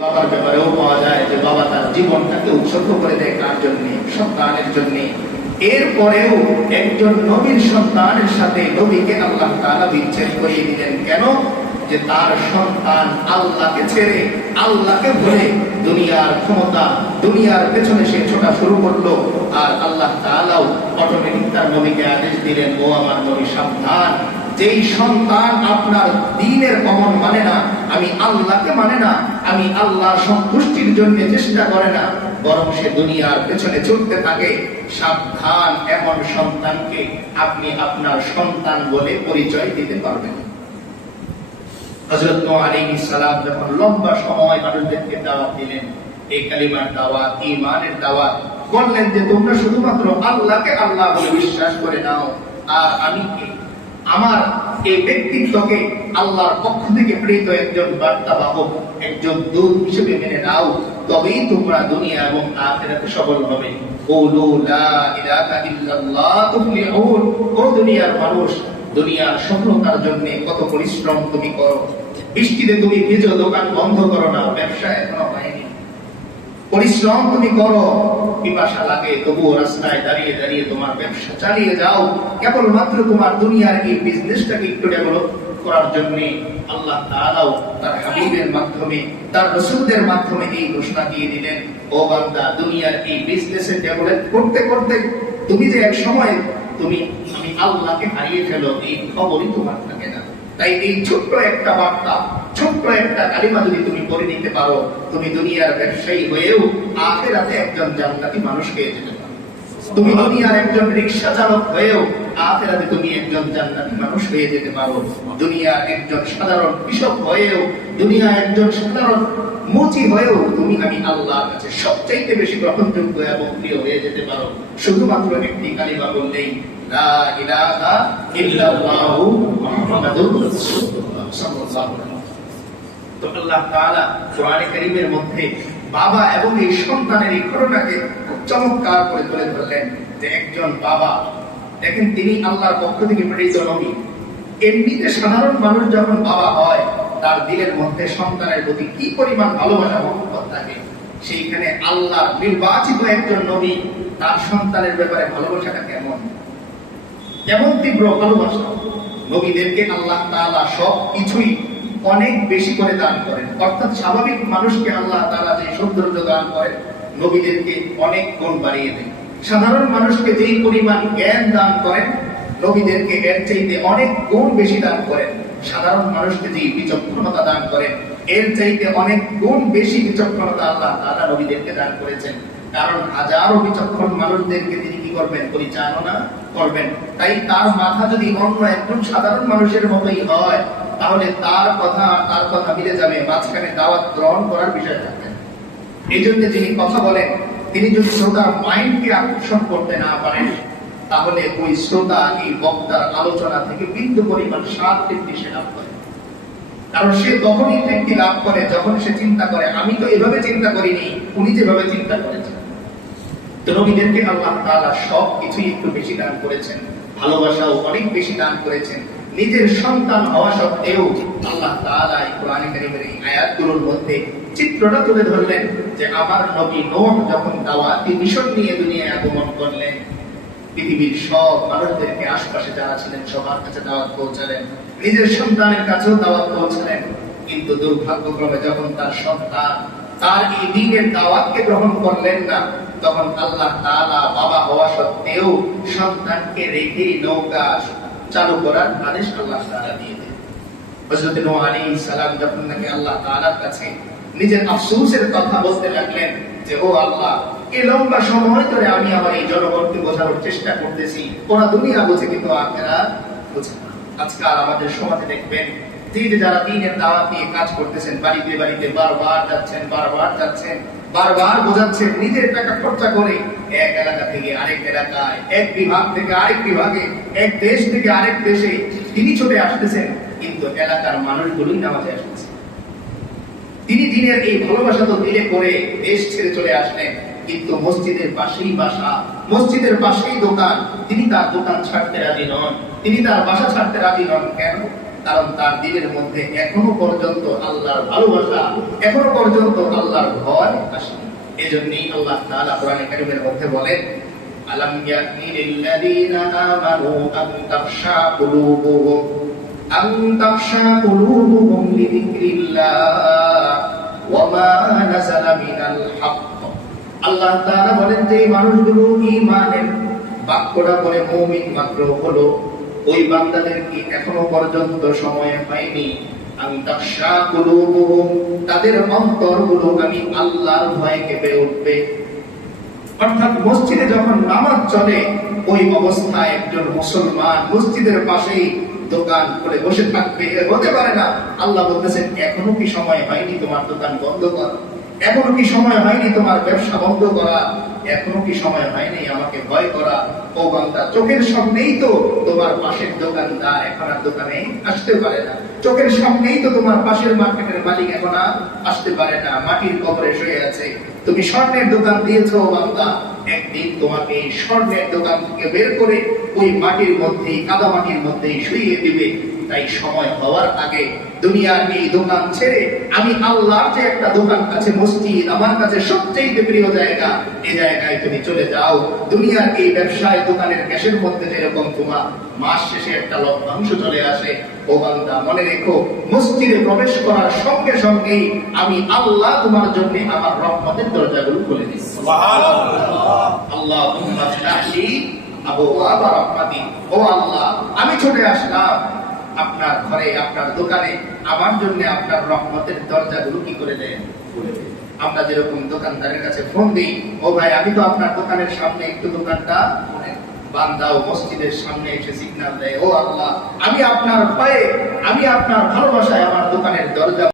বাবার ব্যাপারেও পাওয়া যায় যে বাবা তার জীবনটাকে উৎসর্গ করে দেয় কার জন্য? সন্তানের জন্য। এরপরেও একজন নবীর সন্তানের সাথে নবীকে আল্লাহ তাআলা বিচ্ছেদ করিয়ে দিলেন। কেন? যে তার সন্তান আল্লাহকে ছেড়ে, আল্লাহকে ভুলে দুনিয়ার ক্ষমতা, দুনিয়ার পেছনে সে ছোটা শুরু করলো। আর আল্লাহ তাআলাও অটোমেটিক তার নবীকে আদেশ দিলেন, ও আমার নবী সাবধান, যেই সন্তান আপনার দ্বীনের কমন মানে না, আমি আল্লাহকে মানে না, আমি আল্লাহর সন্তুষ্টির জন্য চেষ্টা করে না, বরং সে দুনিয়ার পেছনে ছুটতে থাকে, সাবধান, এমন সন্তানকে আপনি আপনার সন্তান বলে পরিচয় দিতে পারবেন। হযরত নূহ আলাইহিস সালাম যখন লম্বা সময় মানুষদেরকে দাওয়াত দিলেন, এই কালিমার দাওয়াত, ঈমানের দাওয়াত, বললেন যে তোমরা শুধুমাত্র আল্লাহকে আল্লাহ বলে বিশ্বাস করে নাও, আর আমি কে, আমার এই ব্যক্তিত্বকে আল্লাহর পক্ষ থেকে প্রেরিত একজন বার্তাবাহক, একজন দূত হিসেবে মেনে নাও, তবেই তোমরা দুনিয়া এবং আখিরাতে সফল হবে। কুলু লা ইলাহা ইল্লাল্লাহ তুফলিহুন। ও দুনিয়ার মানুষ, দুনিয়ার সফলতার জন্য কত পরিশ্রম তুমি করো, বৃষ্টিতে তুমি ভিজো, দোকান বন্ধ করো না, ব্যবসা এখনো হয়নি, পরিশ্রম তুমি করো, পিপাসা লাগে, তবুও রাস্তায় দাঁড়িয়ে দাঁড়িয়ে তোমার ব্যবসা চালিয়ে যাও, কেবলমাত্র তোমার দুনিয়ার এই বিজনেসটাকে একটু ডেভেলপ করার জন্য। আল্লাহ তাআলাও তার হাবিবের মাধ্যমে, তার রাসূলদের মাধ্যমে এই ঘোষণা দিয়ে দিলেন, ও বান্দা, দুনিয়ার এই বিজনেসে ডেভেলপ করতে করতে তুমি যে এক সময় আমি আল্লাহকে হারিয়ে ফেলো, এই খবরই তোমার থাকে না। তাই এই ছোট্ট একটা বার্তা, ছোট্ট একটা কালিমা যদি তুমি পড়ে নিতে পারো, তুমি দুনিয়ার ব্যবসায়ী হয়েও আখিরাতে একজন জান্নাতি মানুষ হয়ে যেতে পারো। তুমি দুনিয়ার একজন রিকশা চালক হয়েও আখিরাতে তুমি একজন জান্নাতি মানুষ হয়ে যেতে পারো। দুনিয়ার একজন সাধারণ কৃষক হয়েও, দুনিয়ার একজন সাধারণ মুচি হয়েও তুমি আমি আল্লাহর কাছে সবচাইতে বেশি গ্রহণযোগ্য এবং প্রিয় হয়ে যেতে পারো, শুধুমাত্র একটি কালিমা বললেই, লা ইলাহা ইল্লাল্লাহু মুহাম্মাদুর রাসূলুল্লাহ সাল্লাল্লাহু আলাইহি ওয়াসাল্লাম। তো আল্লাহ তাআলা কোরআনে কারীমের মধ্যে বাবা এবং এই সন্তানের এই ঘটনাকে খুব চমৎকার করে তুলে ধরলেন যে একজন বাবা, দেখেন তিনি আল্লাহর পক্ষ থেকে প্রেরিত নবী। এমনিতে সাধারণ মানুষ যখন বাবা হয়, তার দিলের মধ্যে সন্তানের প্রতি কি পরিমাণ ভালোবাসা মহব্বত থাকে, সেইখানে আল্লাহর নির্বাচিত একজন নবী, তার সন্তানের ব্যাপারে ভালোবাসাটা কেমন, কেমন তীব্র ভালোবাসা। নবীদেরকে আল্লাহ তাআলা সব কিছুই অনেক বেশি করে দান করেন, অর্থাৎ স্বাভাবিক মানুষকে আল্লাহ তাআলা যে সৌন্দর্য দান করেন, নবীদেরকে অনেক গুণ বাড়িয়ে দেন। সাধারণ মানুষকে যেই পরিমাণ জ্ঞান দান করেন, নবীদেরকে এর চাইতে অনেক গুণ বেশি দান করেন। সাধারণ মানুষকে যে বিচক্ষণতা দান করেন, এর চাইতে অনেক গুণ বেশি বিচক্ষণতা আল্লাহ তাআলা নবীদেরকে দান করেছেন। কারণ হাজারো বিচক্ষণ মানুষদেরকে তিনি কি করবেন? পরিচালনা করবেন। তাই তার মাথা যদি অন্য একজন সাধারণ মানুষের মতোই হয়, তাহলে তার কথা মিলে যাবে, মাঝখানে দাওয়াত গ্রহণ করার বিষয় থাকবে। এই জন্য যিনি কথা বলেন, তিনি যদি শ্রোতার মাইন্ডকে আকর্ষণ করতে না পারেন, তাহলে ওই শ্রোতা এই বক্তার আলোচনা থেকে বিন্দু পরিমাণ স্বাদ তৃপ্তি সে লাভ করে। কারণ সে তখনই তৃপ্তি লাভ করে যখন সে চিন্তা করে, আমি তো এভাবে চিন্তা করিনি, উনি যেভাবে চিন্তা করেছেন। তো নবীদেরকে আল্লাহ তাআলা সব কিছুই একটু বেশি দান করেছেন, ভালোবাসাও অনেক বেশি দান করেছেন। নিজের সন্তান হওয়া সত্ত্বেও আল্লাহ তাআলা এই কোরআনে কারীমের এই আয়াতগুলোর মধ্যে চিত্রটা তুলে ধরলেন যে আমার নবী নূহ যখন দাওয়াতি মিশন নিয়ে দুনিয়ায় আগমন করলেন, পৃথিবীর সব মানুষদেরকে, আশপাশে যারা ছিলেন সবার কাছে দাওয়াত পৌঁছালেন, নিজের সন্তানের কাছেও দাওয়াত পৌঁছালেন। কিন্তু দুর্ভাগ্যক্রমে যখন তার সন্তান তার এই দ্বীনের দাওয়াতকে গ্রহণ করলেন না, তখন আল্লাহ তাআলা বাবা হওয়া সত্ত্বেও সন্তানকে রেখে নৌকা চালু করার আদেশ আল্লাহ তাআলা দিয়ে দেন। হযরত নূহ আলাইহিস সালাম যখন নাকি আল্লাহ তাআলার কাছে নিজের আফসোসের কথা বলতে লাগলেন যে, ও আল্লাহ, এই লম্বা সময় ধরে আমি আমার এই জনগণকে বোঝানোর চেষ্টা করতেছি, ওরা দুনিয়া বোঝে কিন্তু আখিরাত বোঝে না। আজকাল আমাদের সমাজে দেখবেন যে যারা দ্বীনের দাওয়াত নিয়ে কাজ করতেছেন, বাড়িতে বাড়িতে বারবার যাচ্ছেন, বারবার বোঝাচ্ছেন, নিজের টাকা খরচা করে এক এলাকা থেকে আরেক এলাকায়, এক বিভাগ থেকে আরেক বিভাগে, এক দেশ থেকে আরেক দেশে তিনি ছুটে আসতেছেন, কিন্তু এলাকার মানুষগুলোই নামাজে আসতেছে। তিনি দিনের এই ভালোবাসা তো দিলে করে দেশ ছেড়ে চলে আসলেন, কিন্তু মসজিদের পাশেই বাসা, মসজিদের পাশেই দোকান, তিনি তার দোকান ছাড়তে রাজি নন, তিনি তার বাসা ছাড়তে রাজি নন। কেন? কারণ তার দিলের মধ্যে এখনো পর্যন্ত আল্লাহর ভালোবাসা, এখনো পর্যন্ত আল্লাহর ভয় আসেনি। এজন্যই আল্লাহ তাআলা কোরআনে কারীমের মধ্যে বলেন, আলাম ইয়ানি লিল্লাযীনা আমানু আন তাখশা কুলুবুহুম লিযিকরিল্লাহ ওয়া মা নাযালা মিনাল হক। আল্লাহ তাআলা বলেন যে মানুষগুলো ঈমানের বাক্যটা বলে মুমিন মাত্র হলো, ওই বান্দাদের কি এখনো পর্যন্ত সময় হয়নি আন তাখশা কুলুবুহুম, তাদের অন্তরগুলো আমি আল্লাহর ভয়ে কেঁপে উঠবে। অর্থাৎ মসজিদে যখন নামাজ চলে ওই অবস্থায় একজন মুসলমান মসজিদের পাশেই দোকান করে বসে থাকবে, হতে পারে না। আল্লাহ বলতেছেন এখনো কি সময় হয়নি তোমার দোকান বন্ধ করা, এখনো কি সময় হয়নি তোমার ব্যবসা বন্ধ করা, এখনো কি সময় হয়নি আমাকে ভয় করা। ও বান্দা, চোখের সামনেই তো তোমার পাশের দোকানদার এখন আর দোকানে আসতে পারে না, চোখের সামনেই তো তোমার পাশের মার্কেটের মালিক এখন আর আসতে পারে না, মাটির কবরে শুয়ে আছে। তুমি স্বর্ণের দোকান দিয়েছো বান্দা, একদিন তোমাকে এই স্বর্ণের দোকান থেকে বের করে ওই মাটির মধ্যেই, কাদা মাটির মধ্যেই শুইয়ে দিবে। তাই সময় হওয়ার আগে দুনিয়ার এই দোকান ছেড়ে আমি আল্লাহর যে একটা দোকান আছে, মসজিদ আমার কাছে সবচেয়ে প্রিয় জায়গা, এই জায়গায় তুমি চলে যাও। দুনিয়ার এই ব্যবসায় দোকানের ক্যাশের মধ্যে যেরকম তোমার মাস শেষে একটা লভ্যাংশ চলে আসে, ও বান্দা মনে রেখো, মসজিদে প্রবেশ করার সঙ্গে সঙ্গেই আমি আল্লাহ তোমার জন্য আমার রহমতের দরজাগুলো খুলে দিচ্ছি। সুবহানাল্লাহ। আল্লাহুম্মা ফতাহলি আবওয়াবা রাহমাতি। ও আল্লাহ, আমি ছুটে আসলাম আপনার ঘরে, আপনার দোকানে, আমার জন্য আপনার রহমতের দরজাগুলো কি করে দেন, খুলে দেন। আমরা যেরকম দোকানদারের কাছে ফোন দিই, ও ভাই আমি তো আপনার দোকানের সামনে, একটু দোকানটা খুলেন। বান্দাও মসজিদের সামনে এসে সিগন্যাল দেয়, ও আল্লাহ আমি আপনার ভয়ে, আমি আপনার ভালোবাসায় আমার দোকানের দরজা